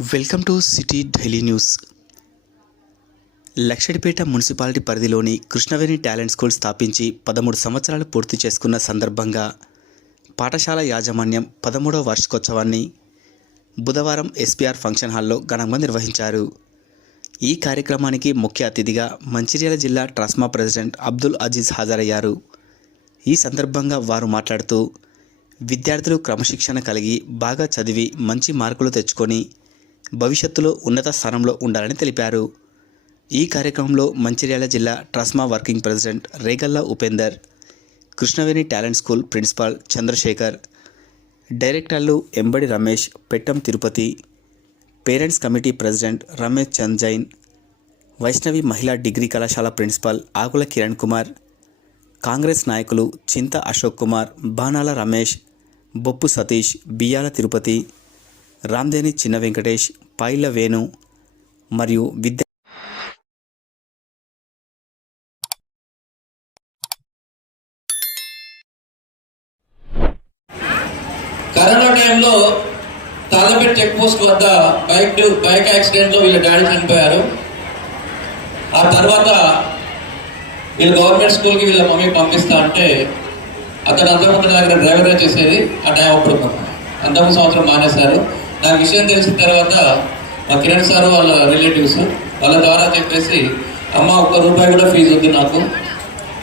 Welcome to city daily news. Luxettipet municipality పరిధిలోని Krishnaveni talent school స్థాపించి పదమూడు సంవత్సరాలు పూర్తి చేసుకున్న సందర్భంగా పాఠశాల యాజమాన్యం పదమూడవ వార్షికోత్సవాన్ని బుధవారం ఎస్పీఆర్ ఫంక్షన్ హాల్లో ఘనంగా నిర్వహించారు. ఈ కార్యక్రమానికి ముఖ్య అతిథిగా మంచిర్యాల జిల్లా ట్రాస్మా ప్రెసిడెంట్ అబ్దుల్ అజీజ్ హాజరయ్యారు. ఈ సందర్భంగా వారు మాట్లాడుతూ విద్యార్థులు క్రమశిక్షణ కలిగి బాగా చదివి మంచి మార్కులు తెచ్చుకొని భవిష్యత్తులో ఉన్నత స్థానంలో ఉండాలని తెలిపారు. ఈ కార్యక్రమంలో మంచిర్యాల జిల్లా TRSMA working president Regalla Upender Krishnaveni talent school principal Chandrashekar డైరెక్టర్లు Embadi Ramesh Pettam Tirupati parents committee president Ramesh Chand Jain Vaishnavi మహిళా డిగ్రీ కళాశాల ప్రిన్సిపాల్ ఆకుల కిరణ్ కుమార్ కాంగ్రెస్ నాయకులు చింత అశోక్ కుమార్ బాణాల రమేష్ బొప్పు సతీష్ బియ్యాల తిరుపతి రామ్దేని చిన్న వెంకటేష్ పైల వేణు మరియు విద్య కరోనా టైంలో తాళపేట చెక్ పోస్ట్ వద్ద బైక్ బైక్ యాక్సిడెంట్లో వీళ్ళ డాడీ చనిపోయారు. ఆ తర్వాత వీళ్ళు గవర్నమెంట్ స్కూల్కి వీళ్ళ మమ్మీ పంపిస్తా అంటే అతను అంతకుముందు నా దగ్గర డ్రైవర్గా చేసేది ఆ టైం అప్పుడు అంతకుముందు సంవత్సరం మానేశారు. నాకు విషయం తెలిసిన తర్వాత మా కిరణ్ సార్ వాళ్ళ రిలేటివ్స్ వాళ్ళ ద్వారా చెప్పేసి అమ్మ ఒక్క రూపాయి కూడా ఫీజు ఉంది నాకు.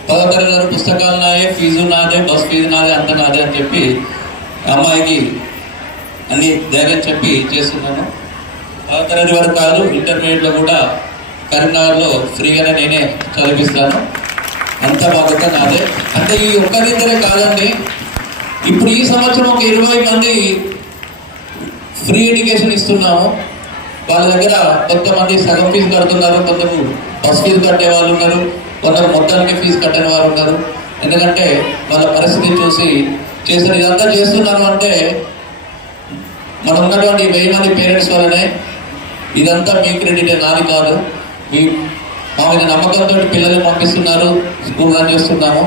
పదో తరగతి పుస్తకాలు నాయే ఫీజు నాదే బస్ ఫీజు నాదే అంత నాదే అని చెప్పి అమ్మాయికి అన్ని ధైర్యం చెప్పి చేస్తున్నాను. పదో తరగతి వరకు కాదు ఇంటర్మీడియట్లో కూడా కరీంనగర్లో ఫ్రీగానే నేనే చదివిస్తాను. అంత బాధ్యత నాదే. అంటే ఈ ఒక్కరిద్దరే కాదండి. ఇప్పుడు ఈ సంవత్సరం ఒక ఇరవై మంది ఫ్రీ ఎడ్యుకేషన్ ఇస్తున్నాము. వాళ్ళ దగ్గర కొంతమంది సగం ఫీజు కడుతున్నారు కొందరు బస్ ఫీజు కట్టే వాళ్ళు ఉన్నారు కొందరు మొత్తానికి ఫీజు కట్టని వారు ఉన్నారు. ఎందుకంటే వాళ్ళ పరిస్థితి చూసి చేసిన ఇదంతా చేస్తున్నాను అంటే మనం ఉన్నటువంటి వెయ్యి మంది పేరెంట్స్ వల్లనే ఇదంతా మీ క్రెడిట్ నాది కాదు. మీ మా మీద నమ్మకంతో పిల్లల్ని పంపిస్తున్నారు స్కూల్ రన్ చేస్తున్నాము.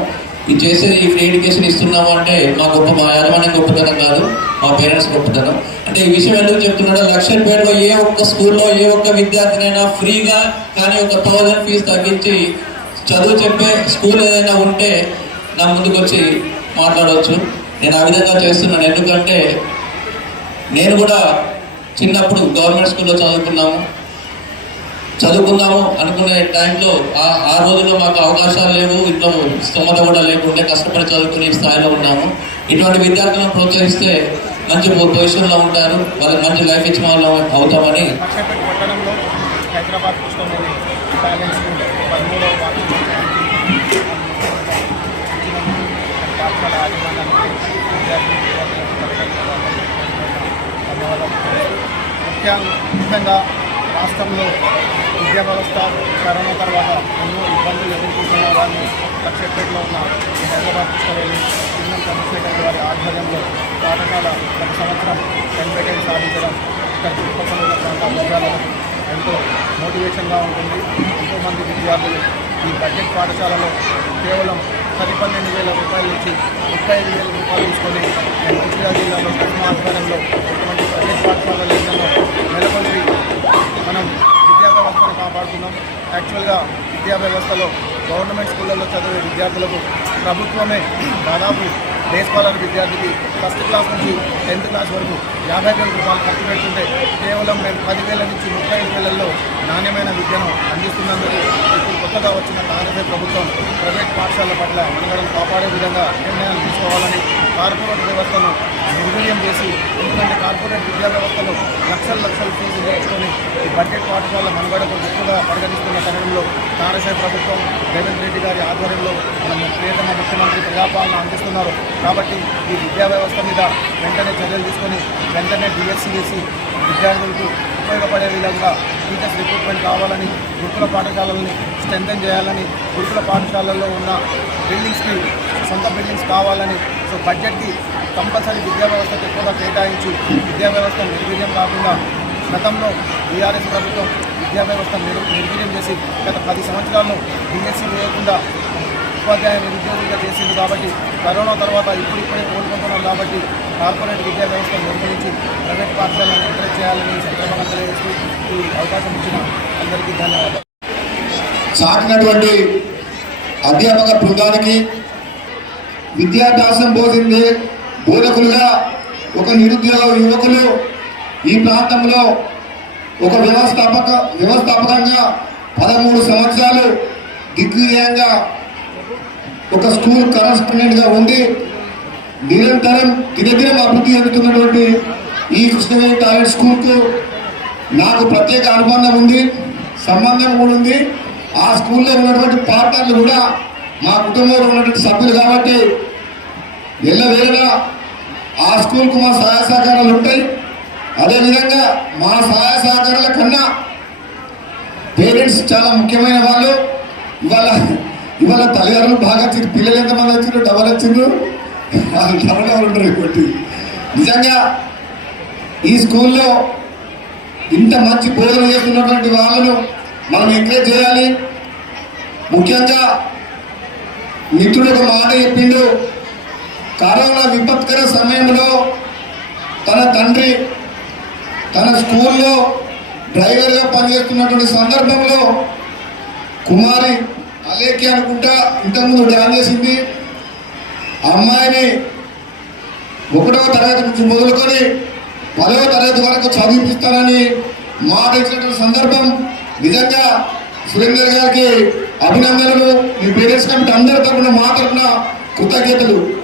ఇది చేసే ఈ ఫ్రీ ఎడ్యుకేషన్ ఇస్తున్నాము అంటే మా గొప్ప మా యాజమాన్యం గొప్పతనం కాదు మా పేరెంట్స్ గొప్పతనం. అంటే ఈ విషయం ఎందుకు చెప్తున్నాడో లక్షపేటలో ఏ ఒక్క స్కూల్లో ఏ ఒక్క విద్యార్థినైనా ఫ్రీగా కానీ ఒక థౌజండ్ ఫీజు తగ్గించి చదువు చెప్పే స్కూల్ ఏదైనా ఉంటే నా ముందుకు వచ్చి మాట్లాడవచ్చు నేను ఆ విధంగా చేస్తున్నాను. ఎందుకంటే నేను కూడా చిన్నప్పుడు గవర్నమెంట్ స్కూల్లో చదువుకున్నాము. చదువుకుందాము అనుకునే టైంలో ఆ ఆ రోజుల్లో మాకు అవకాశాలు లేవు ఇంట్లో స్తోమత కూడా లేకుండే కష్టపడి చదువుకునే స్థాయిలో ఉన్నాము. ఇటువంటి విద్యార్థులను ప్రోత్సహిస్తే మంచి పొజిషన్లో ఉంటారు. వాళ్ళకి మంచి లైఫ్ ఇచ్చిన వాళ్ళం అవుతామని ముఖ్యంగా రాష్ట్రంలో వ్యవస్థ కరోనా తర్వాత ఎన్నో ఇబ్బందులు ఎదుర్కొంటున్న వారిని లక్షపేటలో ఉన్న హైదరాబాద్ పుష్కరేణి కిందం చంద్రశేఖర్ గారి ఆధ్వర్యంలో పాఠశాల ప్రతి సంవత్సరం టెన్ సాధించడం ఇక్కడ చుట్టుపక్కల ఉన్న ప్రాంత విద్యార్థులకు ఎంతో మోటివేషన్గా ఉంటుంది. ఎంతోమంది విద్యార్థులు ఈ బడ్జెట్ పాఠశాలలో కేవలం పది పన్నెండు వేల రూపాయల నుంచి ముప్పై ఐదు వేల రూపాయలు తీసుకొని నేను జిల్లాలో కృష్ణ ఆధ్వర్యంలో విద్యా వ్యవస్థలో గవర్నమెంట్ స్కూళ్ళల్లో చదివే విద్యార్థులకు ప్రభుత్వమే దాదాపు డే స్కాలర్ విద్యార్థికి ఫస్ట్ క్లాస్ నుంచి టెన్త్ క్లాస్ వరకు యాభై వేల రూపాయలు ఖర్చు పెడుతుంటే కేవలం మేము పదివేల నుంచి ముప్పై ఐదు వేలల్లో నాణ్యమైన విద్యను అందిస్తున్నందుకు ఇప్పుడు కొత్తగా వచ్చిన కాంగ్రెస్ ప్రభుత్వం ప్రైవేట్ పాఠశాలల పట్ల మనుగడను కాపాడే విధంగా నిర్ణయాలు తీసుకోవాలని కార్పొరేట్ వ్యవస్థను నిర్వీర్యం చేసి ఎందుకంటే కార్పొరేట్ విద్యా వ్యవస్థలో లక్షల లక్షల ఫీజు నేర్చుకొని ఈ బడ్జెట్ పాఠశాల మనుగడకు ఎక్కువగా పరిగణిస్తున్న తరుణంలో తారసాయి ప్రభుత్వం రేవంత్ రెడ్డి గారి ఆధ్వర్యంలో మన ప్రియతమ ముఖ్యమంత్రి ప్రజాపాలన అందిస్తున్నారు. కాబట్టి ఈ విద్యా వ్యవస్థ మీద వెంటనే చర్యలు తీసుకొని వెంటనే డిఎస్సీ చేసి విద్యార్థులకు ఉపయోగపడే విధంగా టీచర్స్ రిక్రూట్మెంట్ కావాలని గురుకుల పాఠశాలల్ని స్ట్రెంథన్ చేయాలని గురుకుల పాఠశాలల్లో ఉన్న బిల్డింగ్స్కి సొంత బిల్డింగ్స్ కావాలని సో బడ్జెట్కి కంపల్సరీ విద్యా వ్యవస్థకు ఎక్కువగా కేటాయించి. విద్యా వ్యవస్థ నిర్వీర్యం కాకుండా గతంలో బీఆర్ఎస్ ప్రభుత్వం విద్యా వ్యవస్థ నిర్వీర్యం చేసి గత పది సంవత్సరాల్లో బిఎస్సీ లేకుండా ఉపాధ్యాయ నిరుద్యోగులుగా చేసింది కాబట్టి కరోనా తర్వాత ఇప్పుడు ఇప్పుడే కోలుకుంటున్నాం కాబట్టి కార్పొరేట్ విద్యా వ్యవస్థ నిర్వహించి ప్రైవేట్ పాఠశాలను ఎంకరేజ్ చేయాలని ఈ సందర్భంగా తెలియజేస్తూ ఈ అవకాశం ఇచ్చిన అందరికీ ధన్యవాదాలు. సాటినటువంటి అధ్యాపక బృందానికి విద్యాభ్యాసం బోధించే బోధకులుగా ఒక నిరుద్యోగ యువకులు ఈ ప్రాంతంలో ఒక వ్యవస్థాపక వ్యవస్థాపకంగా పదమూడు సంవత్సరాలు దిగ్విజయంగా ఒక స్కూల్ కరస్పాండెంట్గా ఉండి నిరంతరం దినదినం అభివృద్ధి చెందుతున్నటువంటి ఈ కృష్ణవేణి టాయిలెట్ స్కూల్కు నాకు ప్రత్యేక అనుబంధం ఉంది సంబంధం కూడా ఉంది. ఆ స్కూల్లో ఉన్నటువంటి పాఠాలు కూడా మా కుటుంబంలో ఉన్నటువంటి సభ్యులు కాబట్టి ఎల్లవేళలా ఆ స్కూల్కు మా సహాయ సహకారాలు ఉంటాయి. అదేవిధంగా మా సహాయ సహకారాల కన్నా పేరెంట్స్ చాలా ముఖ్యమైన వాళ్ళు. ఇవాళ ఇవాళ తల్లిదండ్రులు బాగా వచ్చి పిల్లలు ఎంతమంది వచ్చారు డబల్ వచ్చిండ్రు వాళ్ళు డబల్ ఉంటారు కాబట్టి. నిజంగా ఈ స్కూల్లో ఇంత మంచి బోధన చేస్తున్నటువంటి వాళ్ళను మనం ఎంకరేజ్ చేయాలి. ముఖ్యంగా మిత్రుడు ఒక మాట చెప్పిండు. కరోనా విపత్కర సమయంలో తన తండ్రి తన స్కూల్లో డ్రైవర్గా పనిచేస్తున్నటువంటి సందర్భంలో కుమారి అలేఖ్య అనుకుంటా ఇంతకుముందు డ్యాన్ చేసింది. అమ్మాయిని ఒకటవ తరగతి నుంచి మొదలుకొని పదవ తరగతి వరకు చదివిపిస్తానని మాట ఇచ్చినటువంటి సందర్భం నిజంగా సురేందర్ గారికి అభినందనలు. మీ పేరెంట్స్ కమిటీ అందరి తరఫున మా తరపున కృతజ్ఞతలు.